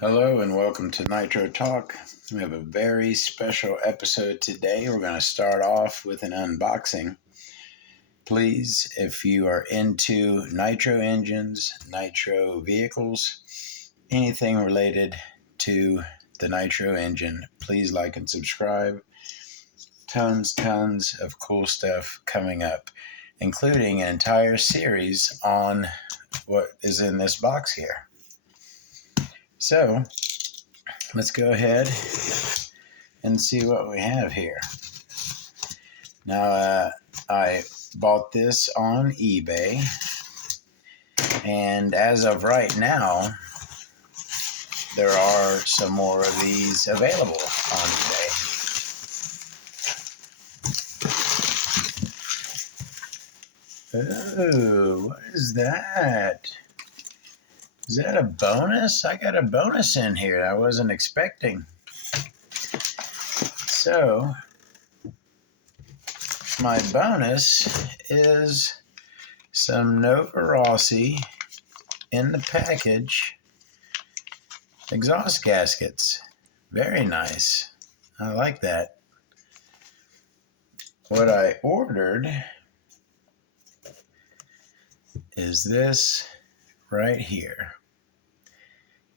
Hello and welcome to Nitro Talk. We have a very special episode today. We're going to start off with an unboxing. Please, if you are into nitro engines, nitro vehicles, anything related to the nitro engine, please like and subscribe. Tons of cool stuff coming up, including an entire series on what is in this box here. So, let's go ahead and see what we have here. Now, I bought this on eBay, and as of right now, there are some more of these available on eBay. Oh, what is that? Is that a bonus? I got a bonus in here I wasn't expecting. So, my bonus is some Novarossi in the package exhaust gaskets. Very nice. I like that. What I ordered is this right here.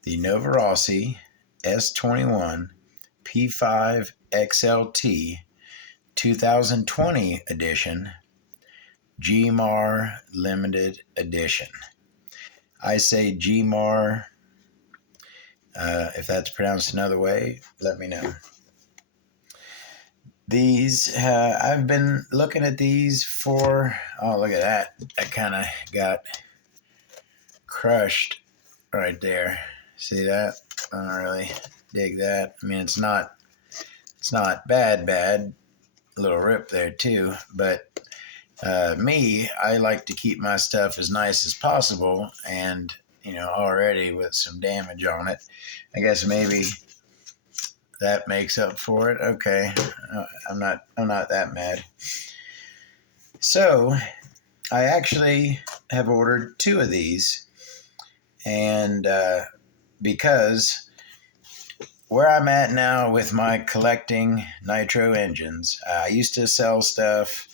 The Novarossi S21 P5XLT 2020 edition Gimar limited edition. I say Gimar. If that's pronounced another way, let me know. These, I've been looking at these for, oh, look at that. I kind of got crushed right there. See that? I don't really dig that. I mean, it's not bad. A little rip there too, but I like to keep my stuff as nice as possible, and already with some damage on it, I guess maybe that makes up for it. Okay, I'm not that mad. So I actually have ordered two of these, and because where I'm at now with my collecting nitro engines, I used to sell stuff.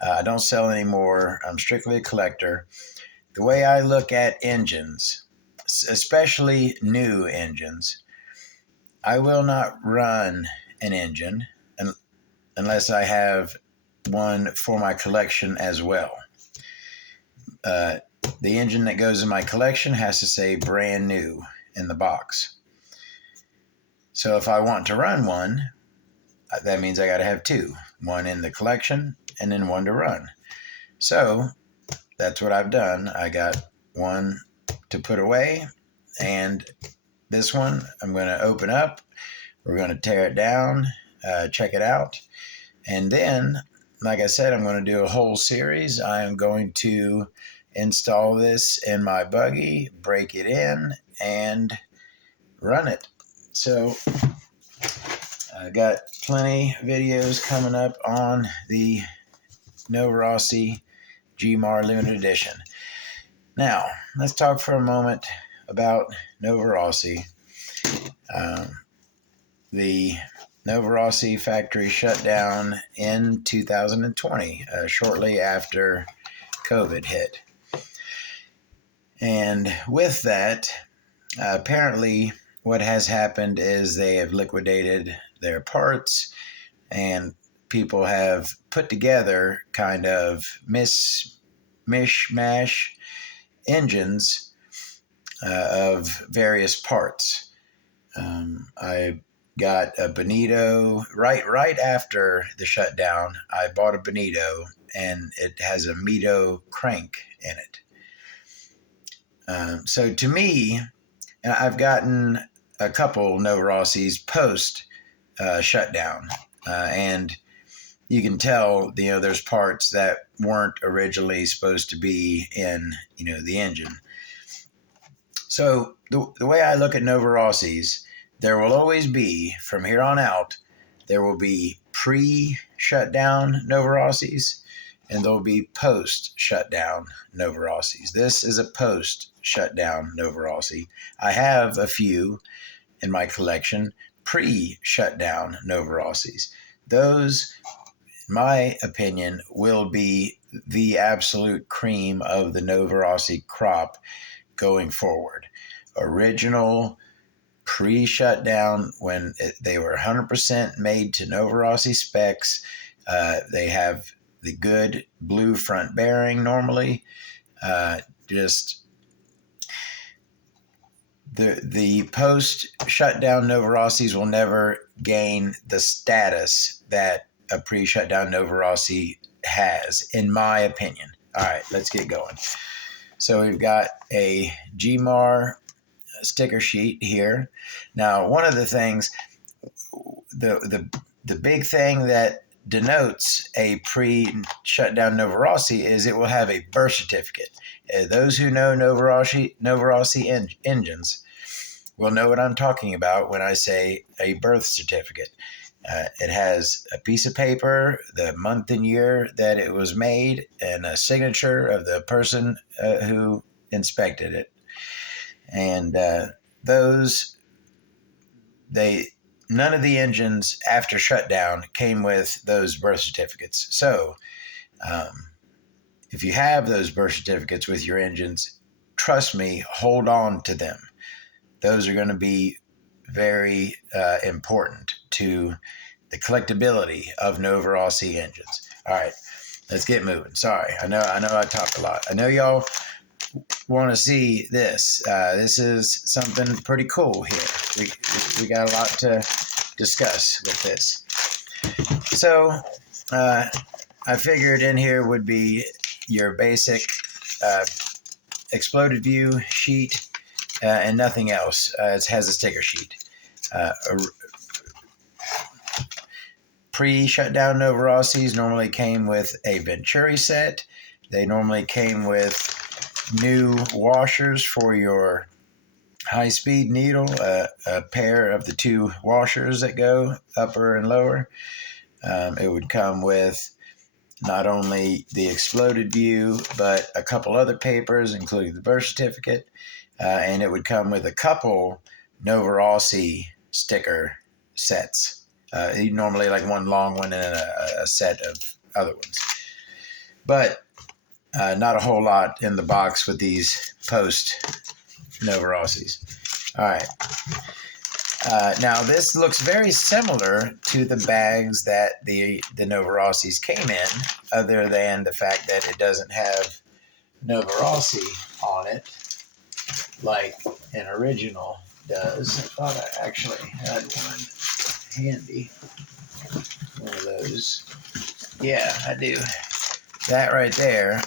I don't sell anymore. I'm strictly a collector. The way I look at engines, especially new engines, I will not run an engine unless I have one for my collection as well. The engine that goes in my collection has to say brand new in the box. So if I want to run one, that means I got to have two, one in the collection and then one to run. So that's what I've done. I got one to put away, and this one I'm going to open up. We're going to tear it down, check it out, and then, like I said, I'm going to do a whole series. I'm going to install this in my buggy, break it in, and run it. So I got plenty videos coming up on the Novarossi Gimar limited edition. Now, let's talk for a moment about Novarossi. The Novarossi factory shut down in 2020, shortly after COVID hit. And with that, apparently what has happened is they have liquidated their parts, and people have put together kind of mishmash engines of various parts. I got a Bonito right after the shutdown. I bought a Bonito, and it has a Mito crank in it. So to me, and I've gotten a couple Novarossis post shutdown, and you can tell, there's parts that weren't originally supposed to be in, the engine. So the way I look at Novarossis, there will always be, from here on out, there will be pre-shutdown Novarossis, and there'll be post-shutdown Novarossis. This is a post-shutdown post-shutdown Novarossi. I have a few in my collection pre-shutdown Novarossis. Those, in my opinion, will be the absolute cream of the Novarossi crop going forward. Original pre-shutdown, when they were 100% made to Novarossi specs. They have the good blue front bearing normally. Just the post-shutdown Novarossis will never gain the status that a pre-shutdown Novarossi has, in my opinion. All right, let's get going. So we've got a Gimar sticker sheet here. Now, one of the things, the big thing that denotes a pre-shutdown Novarossi is it will have a birth certificate. Those who know Novarossi engines will know what I'm talking about when I say a birth certificate. It has a piece of paper, the month and year that it was made, and a signature of the person who inspected it. And none of the engines after shutdown came with those birth certificates. So if you have those birth certificates with your engines, trust me, hold on to them. Those are going to be very important to the collectability of Novarossi engines. All right, let's get moving. Sorry, I know I talked a lot. I know y'all want to see this. This is something pretty cool here. We got a lot to discuss with this. So I figured in here would be your basic exploded view sheet and nothing else. It has a sticker sheet. Pre-shutdown Novarossis normally came with a Venturi set. They normally came with new washers for your high-speed needle, a pair of the two washers that go upper and lower. It would come with not only the exploded view, but a couple other papers, including the birth certificate, and it would come with a couple Novarossi sticker sets. Normally like one long one and a set of other ones. But not a whole lot in the box with these post Novarossis. All right. Now this looks very similar to the bags that the Novarossis came in, other than the fact that it doesn't have Novarossi on it like an original does. I thought I actually had one handy. One of those. Yeah, I do. That right there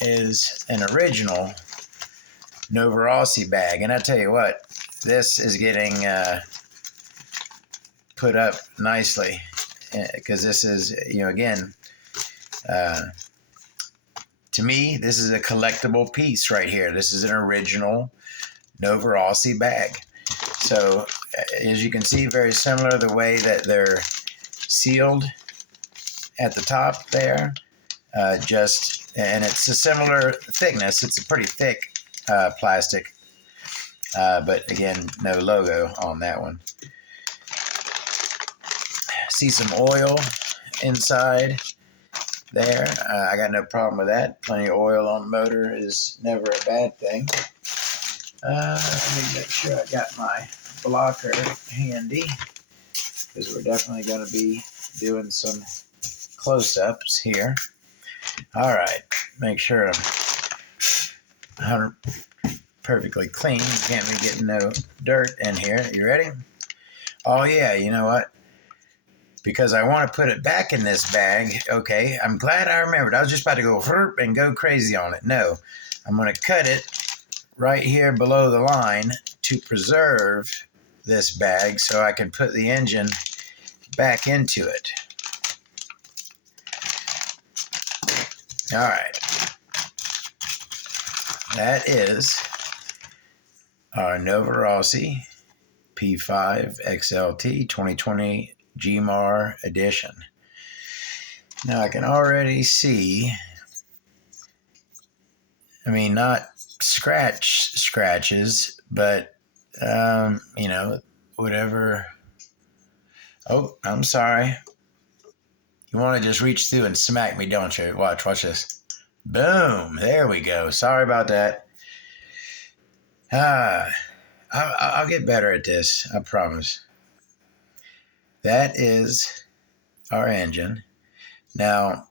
is an original Novarossi bag. And I tell you what, this is getting put up nicely because this is, again, to me, this is a collectible piece right here. This is an original Novarossi bag. So as you can see, very similar the way that they're sealed at the top there. And it's a similar thickness. It's a pretty thick plastic, but again, no logo on that one. See some oil inside there. I got no problem with that. Plenty of oil on the motor is never a bad thing. Let me make sure I got my blocker handy, because we're definitely going to be doing some close-ups here. All right, make sure I'm perfectly clean. Can't be getting no dirt in here. You ready? Oh yeah, you know what? Because I want to put it back in this bag. Okay, I'm glad I remembered. I was just about to go and go crazy on it. No, I'm going to cut it right here below the line to preserve this bag so I can put the engine back into it. All right. That is our Novarossi P5XLT 2020 Gimar edition. Now I can already see, not scratches, but you know, whatever. Oh, I'm sorry. You want to just reach through and smack me, don't you? Watch this. Boom. There we go. Sorry about that. I'll get better at this. I promise. That is our engine. Now,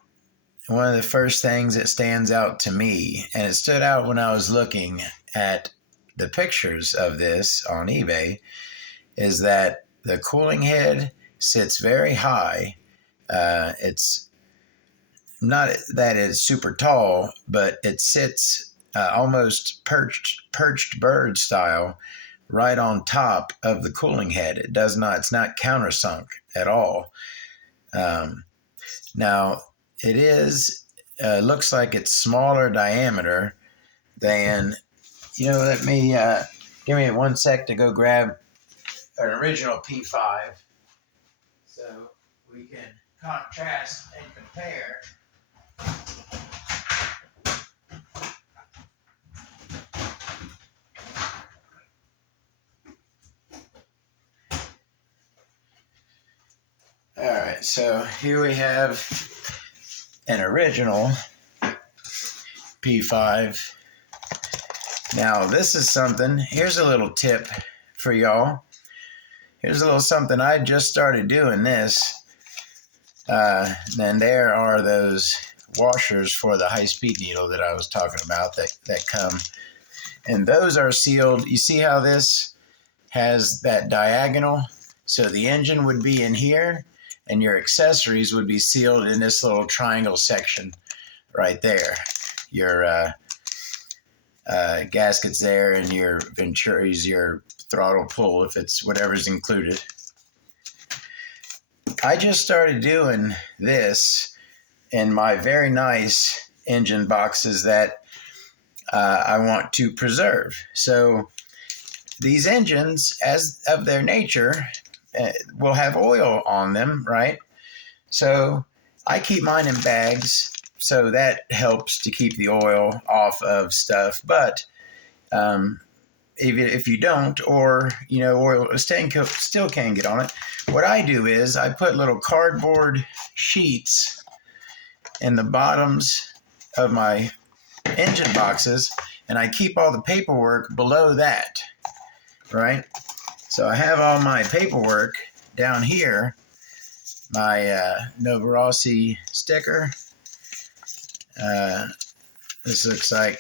one of the first things that stands out to me, and it stood out when I was looking at the pictures of this on eBay, is that the cooling head sits very high. It's not that it's super tall, but it sits almost perched bird style right on top of the cooling head. It's not countersunk at all. Now it looks like it's smaller diameter than, let me, give me 1 sec to go grab an original P5 so we can contrast and compare. All right, so here we have an original P5. Now, this is something, here's a little tip for y'all. Here's a little something. I just started doing this. Then there are those washers for the high-speed needle that I was talking about that come. And those are sealed. You see how this has that diagonal? So the engine would be in here, and your accessories would be sealed in this little triangle section right there. Your gaskets there, and your venturis, your throttle pull, if it's whatever's included. I just started doing this in my very nice engine boxes that I want to preserve. So these engines, as of their nature, will have oil on them, right? So I keep mine in bags, so that helps to keep the oil off of stuff. But if you don't, or oil still can get on it, what I do is I put little cardboard sheets in the bottoms of my engine boxes, and I keep all the paperwork below that, right? So I have all my paperwork down here, my Novarossi sticker. This looks like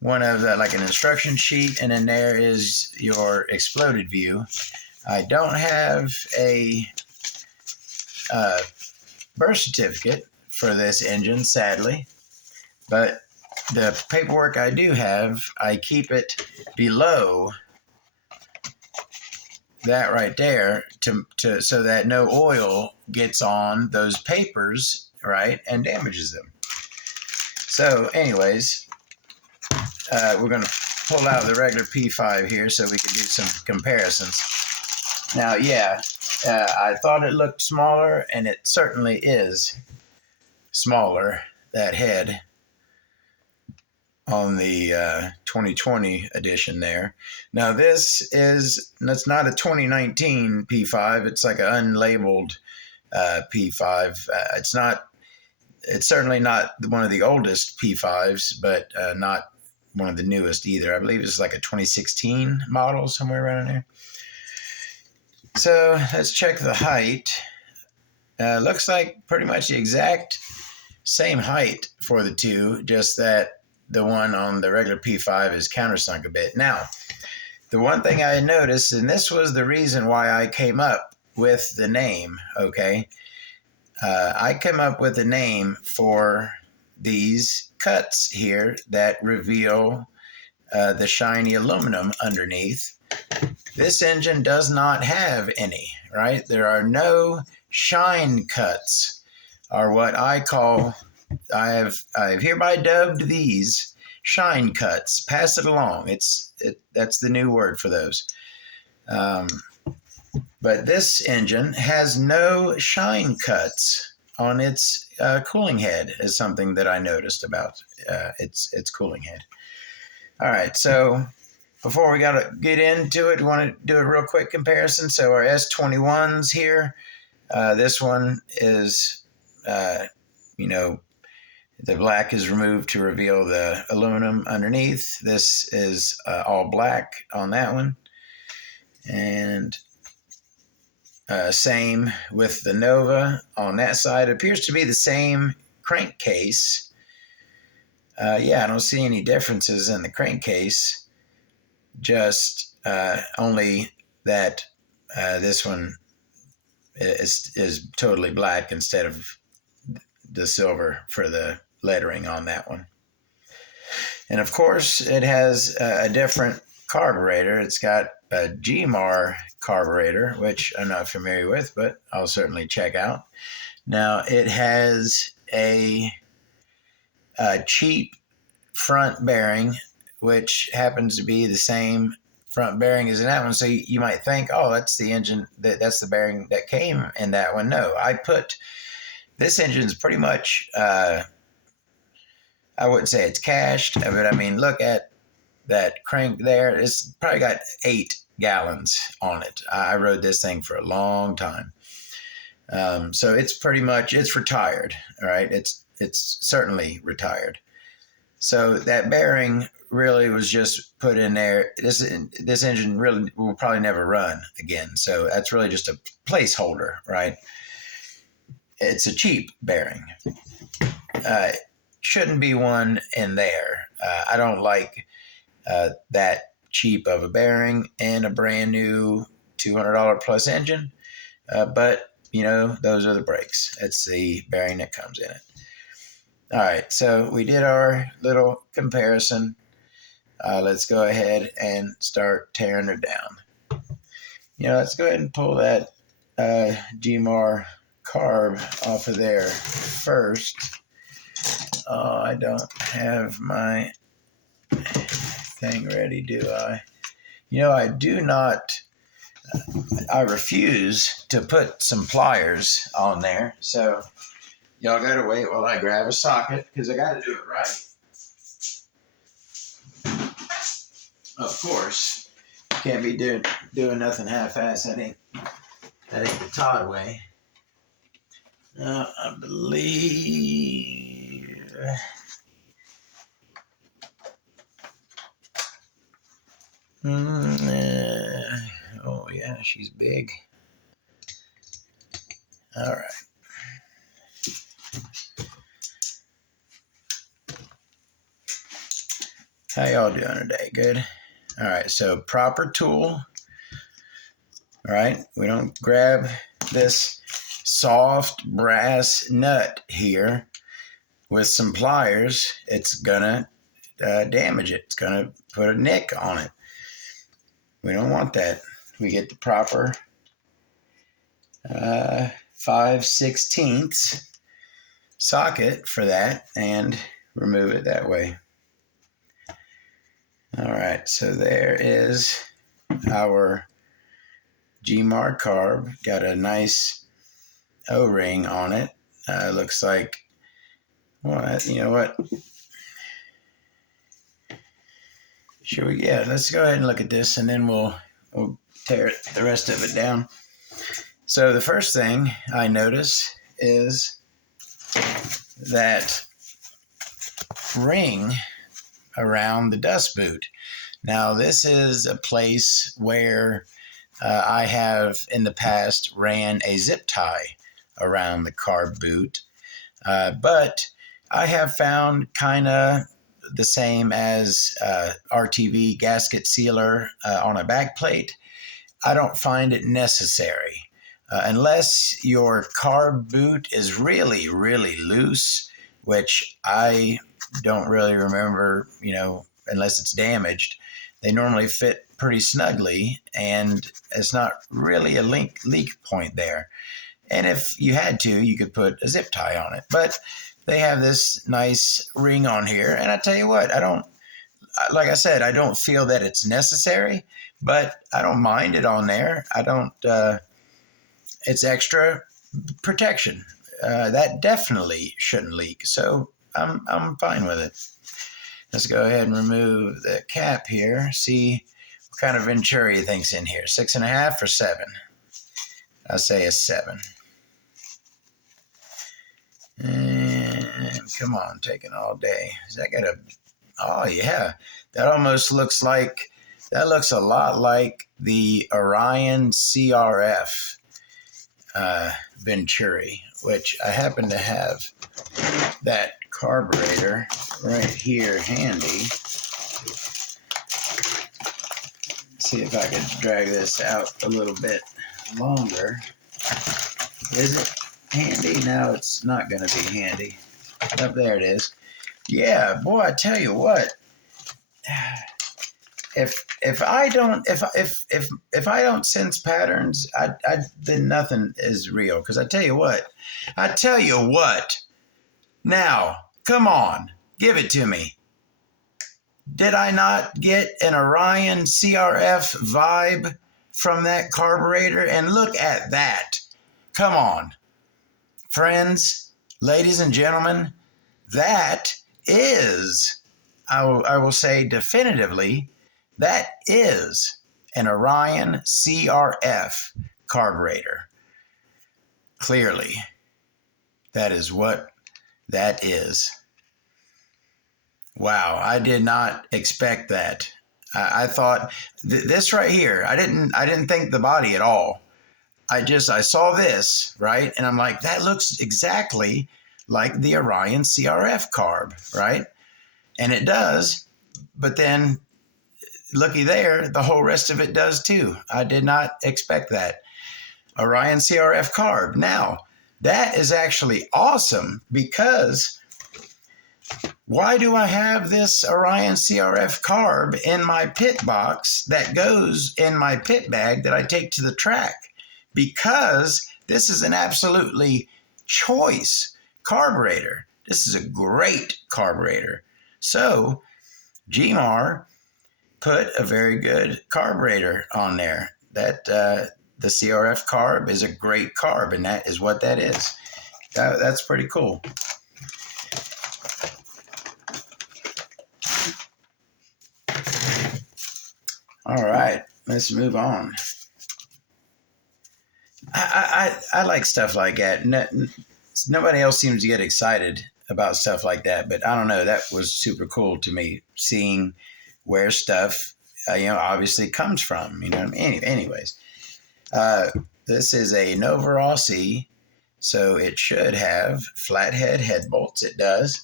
one of the, like an instruction sheet, and then there is your exploded view. I don't have a birth certificate for this engine, sadly, but the paperwork I do have, I keep it below that right there so that no oil gets on those papers, right, and damages them. So anyways, we're going to pull out the regular P5 here so we can do some comparisons. Now, yeah, I thought it looked smaller, and it certainly is smaller, that head on the 2020 edition there. Now, that's not a 2019 P5. It's like an unlabeled P5. It's certainly not one of the oldest P5s, but not one of the newest either. I believe it's like a 2016 model, somewhere around there. So let's check the height. Looks like pretty much the exact same height for the two, just that the one on the regular P5 is countersunk a bit. Now, the one thing I noticed, and this was the reason why I came up with the name, okay? I came up with a name for these cuts here that reveal the shiny aluminum underneath. This engine does not have any, right? There are no shine cuts, are what I call, I've hereby dubbed these shine cuts. Pass it along. That's the new word for those. But this engine has no shine cuts on its cooling head is something that I noticed about its cooling head. All right, so before we got to get into it, we want to do a real quick comparison. So our S21s here, this one is, you know, the black is removed to reveal the aluminum underneath. This is all black on that one. And same with the Nova on that side. It appears to be the same crankcase. Yeah, I don't see any differences in the crankcase. Just only that this one is totally black instead of the silver for the lettering on that one. And of course, it has a different carburetor. It's got a Gimar carburetor, which I'm not familiar with, but I'll certainly check out. Now, it has a cheap front bearing, which happens to be the same front bearing as in that one. So you might think, oh, that's the engine, that's the bearing that came in that one. No, this engine's pretty much, I wouldn't say it's cached, but I mean, look at that crank there. It's probably got 8 gallons on it. I rode this thing for a long time. So it's pretty much, it's retired. All right. It's certainly retired. So that bearing really was just put in there. This engine really will probably never run again. So that's really just a placeholder, right? It's a cheap bearing. Shouldn't be one in there. I don't like that cheap of a bearing in a brand new $200 plus engine. But, you know, those are the brakes. It's the bearing that comes in it. All right, so we did our little comparison. Let's go ahead and start tearing her down. You know, let's go ahead and pull that Gimar carb off of there first. Oh, I don't have my thing ready, do I? You know, I refuse to put some pliers on there. So y'all got to wait while I grab a socket because I got to do it right. Of course, can't be doing nothing half-ass. That ain't the Todd way. I believe. Oh yeah, she's big. All right. How y'all doing today? Good? All right, so proper tool. All right, we don't grab this soft brass nut here with some pliers. It's gonna damage it. It's gonna put a nick on it. We don't want that. We get the proper 5/16 socket for that and remove it that way. All right, so there is our Gimar carb. Got a nice O-ring on it. Looks like, well, you know what? Let's go ahead and look at this, and then we'll tear the rest of it down. So the first thing I notice is that ring around the dust boot. Now, this is a place where I have in the past ran a zip tie around the carb boot, but I have found kind of the same as RTV gasket sealer on a back plate. I don't find it necessary unless your carb boot is really, really loose, which I don't really remember, you know, unless it's damaged. They normally fit pretty snugly, and it's not really a leak point there. And if you had to, you could put a zip tie on it. But they have this nice ring on here, and I tell you what, like I said, I don't feel that it's necessary, but I don't mind it on there. It's extra protection. that definitely shouldn't leak. So I'm fine with it. Let's go ahead and remove the cap here. See what kind of Venturi you think's in here. 6.5 or 7? I say a 7. And come on, taking all day. Is that got a? Oh yeah, that almost looks like. That looks a lot like the Orion CRF Venturi, which I happen to have that carburetor right here handy. See if I can drag this out a little bit longer. Is it handy? No, it's not going to be handy. Oh, there it is. Yeah, boy, I tell you what. If I don't sense patterns, then nothing is real. Because I tell you what. Now, come on, give it to me. Did I not get an Orion CRF vibe from that carburetor? And look at that. Come on, friends, ladies and gentlemen, that is, I will say definitively, that is an Orion CRF carburetor. Clearly, that is what that is. Wow, I did not expect that. I thought this right here, I didn't think the body at all. I saw this, right? And I'm like, that looks exactly like the Orion CRF carb, right? And it does, but then looky there, the whole rest of it does too. I did not expect that. Orion CRF carb. Now, that is actually awesome because why do I have this Orion CRF carb in my pit box that goes in my pit bag that I take to the track? Because this is an absolutely choice carburetor. This is a great carburetor. So, Gimar put a very good carburetor on there. That the CRF carb is a great carb, and that is what that is. That's pretty cool. All right, let's move on. I like stuff like that. Nobody else seems to get excited about stuff like that, but I don't know. That was super cool to me, seeing where stuff, obviously comes from. You know what I mean? Anyways, this is a Novarossi, so it should have flathead head bolts. It does.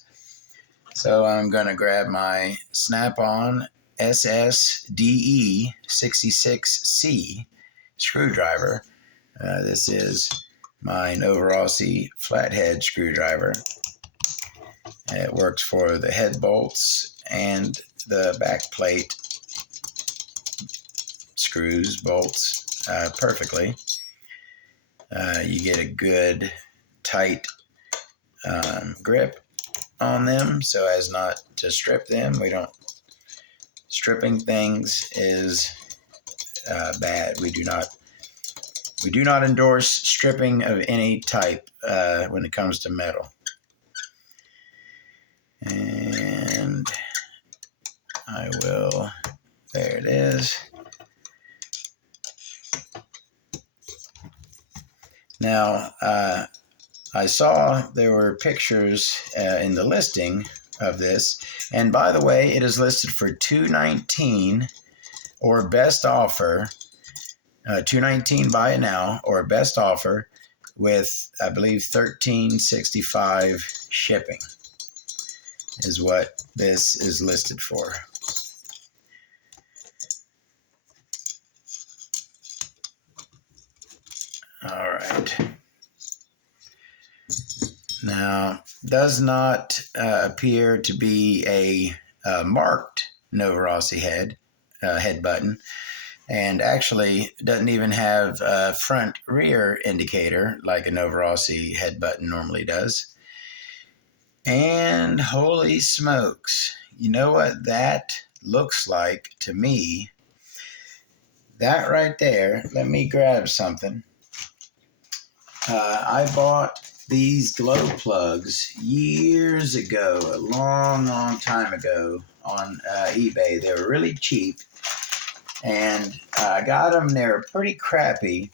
So I'm going to grab my Snap-on SSDE 66C screwdriver. This is my Novarossi flathead screwdriver. It works for the head bolts and the back plate screws, bolts perfectly. You get a good tight grip on them so as not to strip them. Stripping things is bad. We do not endorse stripping of any type when it comes to metal. And I will, there it is. Now, I saw there were pictures in the listing of this, and by the way, it is listed for $219 or best offer. $219 buy it now or best offer with, I believe, $13.65 shipping is what this is listed for. All right. Now, does not appear to be a marked Novarossi head button, and actually doesn't even have a front rear indicator like a Novarossi head button normally does. And holy smokes, you know what that looks like to me? That right there, let me grab something. I bought these glow plugs years ago, a long, long time ago on eBay. They were really cheap, and I got them. They were pretty crappy,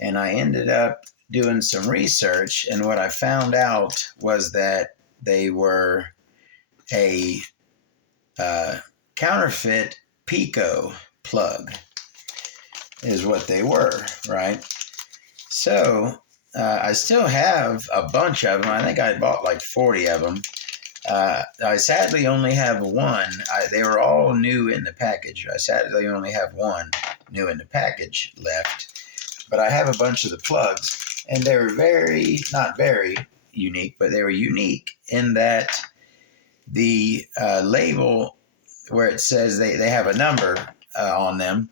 and I ended up doing some research, and what I found out was that they were a counterfeit Pico plug is what they were, right? So I still have a bunch of them. I think I bought like 40 of them. I sadly only have one. They were all new in the package. I sadly only have one new in the package left. But I have a bunch of the plugs, and they were not very unique, but they were unique in that the label where it says they have a number on them,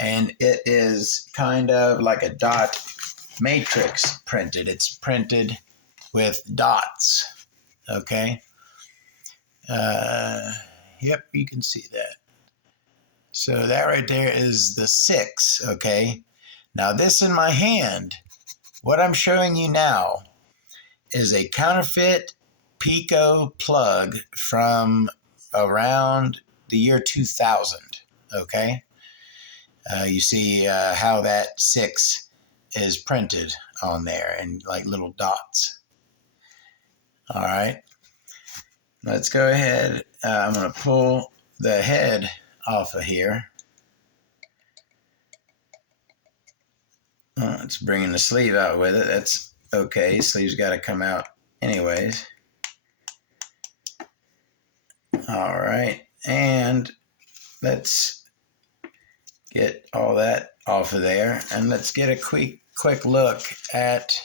and it is kind of like a dot matrix printed. It's printed with dots, okay? Yep, you can see that. So that right there is the 6, okay? Now this in my hand, what I'm showing you now is a counterfeit Pico plug from around the year 2000, okay? You see how that 6 is printed on there and like little dots. All right, let's go ahead. I'm going to pull the head off of here. It's bringing the sleeve out with it. That's okay. Sleeve's got to come out anyways. All right, and let's get all that off of there, and let's get a quick look at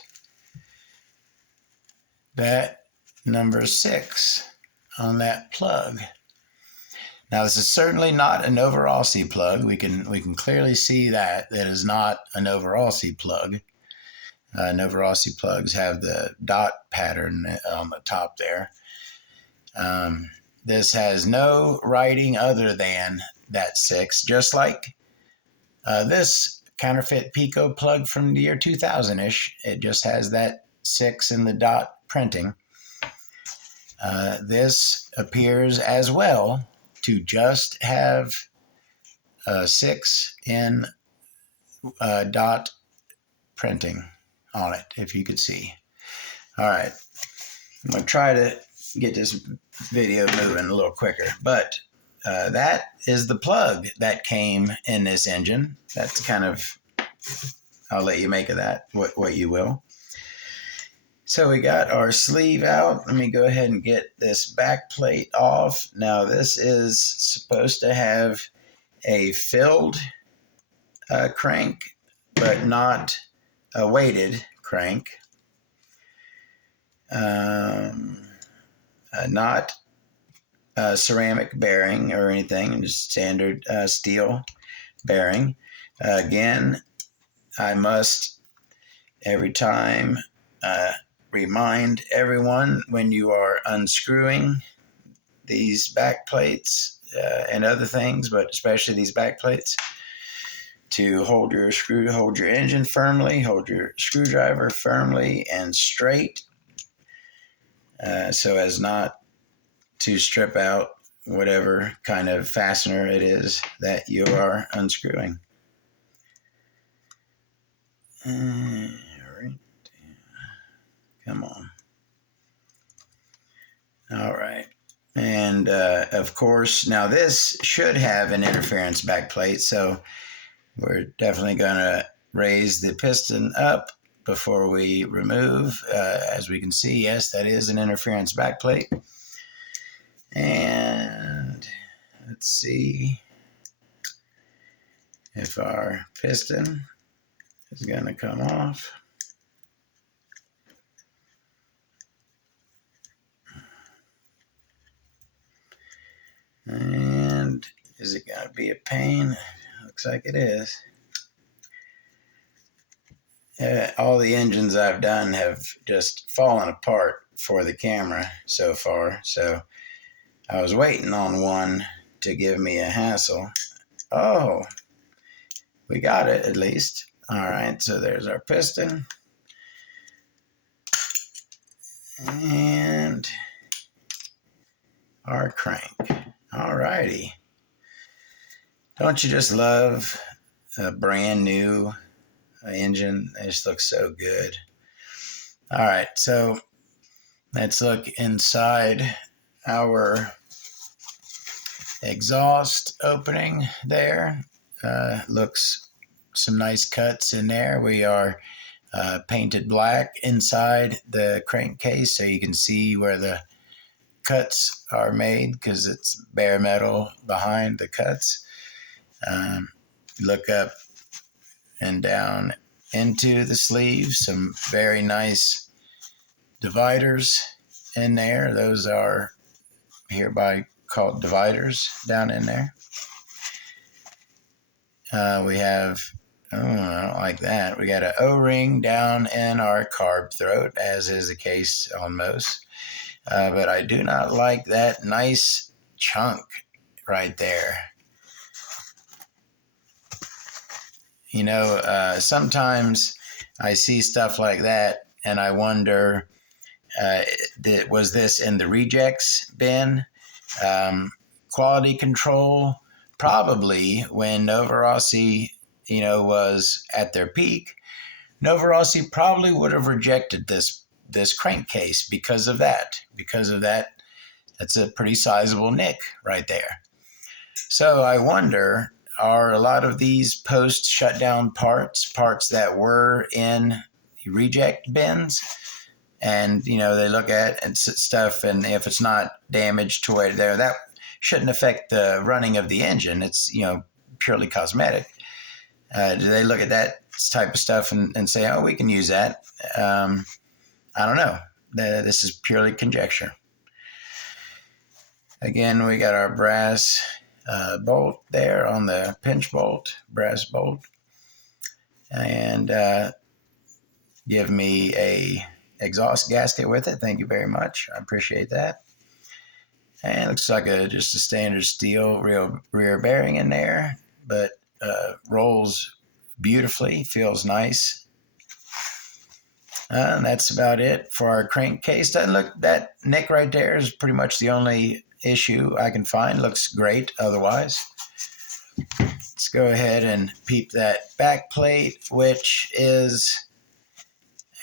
that number 6 on that plug. Now this is certainly not a Novarossi plug. We can clearly see that is not a Novarossi plug. Novarossi plugs have the dot pattern on the top there. This has no writing other than that 6, just like this counterfeit Pico plug from the year 2000-ish. It just has that 6 in the dot printing. This appears as well to just have 6 in dot printing on it, if you could see. All right, I'm going to try to get this video moving a little quicker, but that is the plug that came in this engine. That's kind of, I'll let you make of that what you will. So we got our sleeve out. Let me go ahead and get this back plate off. Now this is supposed to have a filled crank, but not a weighted crank. Not a ceramic bearing or anything, just standard steel bearing. Again, I must every time remind everyone when you are unscrewing these back plates and other things, but especially these back plates, to hold your engine firmly, hold your screwdriver firmly and straight, so as not to strip out whatever kind of fastener it is that you are unscrewing. Right. Come on. All right. And of course, now this should have an interference back plate, so we're definitely going to raise the piston up before we remove. As we can see, yes, that is an interference back plate. And let's see if our piston is going to come off. And is it going to be a pain? Looks like it is. All the engines I've done have just fallen apart for the camera so far, so I was waiting on one to give me a hassle. Oh, we got it at least. All right, so there's our piston. And our crank. All righty. Don't you just love a brand new engine? It just looks so good. All right, so let's look inside our exhaust opening there. Looks some nice cuts in there. We are painted black inside the crankcase, so you can see where the cuts are made because it's bare metal behind the cuts. Look up and down into the sleeves, some very nice dividers in there. Those are hereby called dividers down in there. We have, I don't like that. We got an O-ring down in our carb throat, as is the case on most. But I do not like that nice chunk right there. You know, sometimes I see stuff like that and I wonder, was this in the rejects bin? Quality control, probably when Novarossi, was at their peak, Novarossi probably would have rejected this crankcase because of that. That's a pretty sizable nick right there. So I wonder, are a lot of these post-shutdown parts that were in reject bins? And, they look at and stuff, and if it's not damaged to it there, that shouldn't affect the running of the engine. It's, purely cosmetic. Do they look at that type of stuff and say, oh, we can use that? I don't know. This is purely conjecture. Again, we got our brass bolt there on the pinch bolt, brass bolt. And give me a exhaust gasket with it. Thank you very much. I appreciate that. And it looks like just a standard steel rear bearing in there, but rolls beautifully, feels nice. And that's about it for our crankcase. Doesn't look, that nick right there is pretty much the only issue I can find. Looks great otherwise. Let's go ahead and peep that back plate, which is,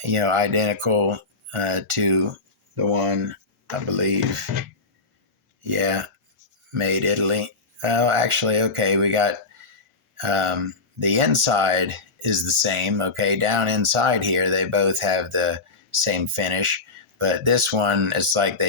identical to the one, I believe. Yeah, made Italy. Oh, actually, okay, we got the inside is the same. Okay, down inside here, they both have the same finish, but this one, it's like they